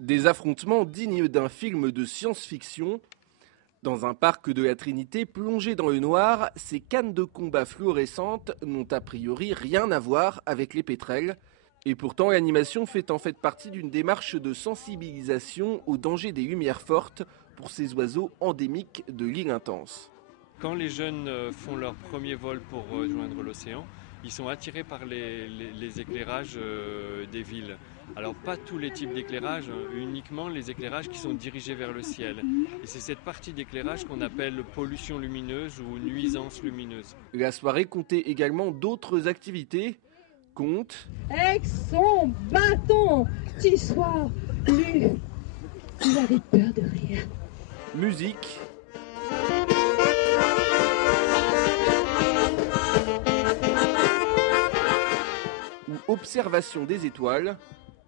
Des affrontements dignes d'un film de science-fiction. Dans un parc de la Trinité plongé dans le noir, ces cannes de combat fluorescentes n'ont a priori rien à voir avec les pétrels. Et pourtant, l'animation fait en fait partie d'une démarche de sensibilisation au danger des lumières fortes pour ces oiseaux endémiques de l'île Intense. Quand les jeunes font leur premier vol pour rejoindre l'océan, ils sont attirés par les éclairages des villes. Alors pas tous les types d'éclairage, uniquement les éclairages qui sont dirigés vers le ciel. Et c'est cette partie d'éclairage qu'on appelle pollution lumineuse ou nuisance lumineuse. La soirée comptait également d'autres activités. Contes, Avec son bâton, tu sois lu. Il avait peur de rien. musique, ou observation des étoiles.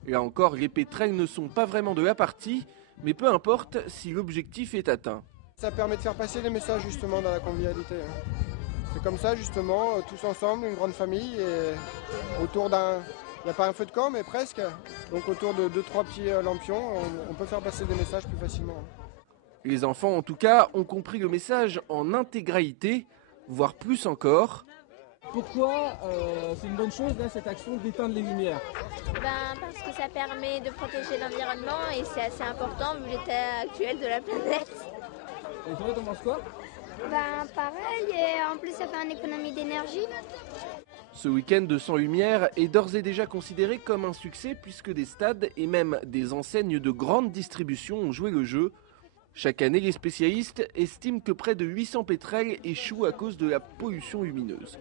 Là encore, les pétrels ne sont pas vraiment de la partie, mais peu importe si l'objectif est atteint. Ça permet de faire passer les messages justement dans la convivialité. C'est comme ça justement, tous ensemble, une grande famille, et autour d'un... Il n'y a pas un feu de camp, mais presque. Donc autour de 2-3 petits lampions, on peut faire passer des messages plus facilement. Les enfants, en tout cas, ont compris le message en intégralité, voire plus encore. Pourquoi c'est une bonne chose là, cette action d'éteindre les lumières? Parce que ça permet de protéger l'environnement et c'est assez important vu l'état actuel de la planète. Et toi, t'en penses quoi? Pareil, et en plus ça fait une économie d'énergie. Ce week-end de Sans Lumière est d'ores et déjà considéré comme un succès puisque des stades et même des enseignes de grande distribution ont joué le jeu. Chaque année, les spécialistes estiment que près de 800 pétrels échouent à cause de la pollution lumineuse.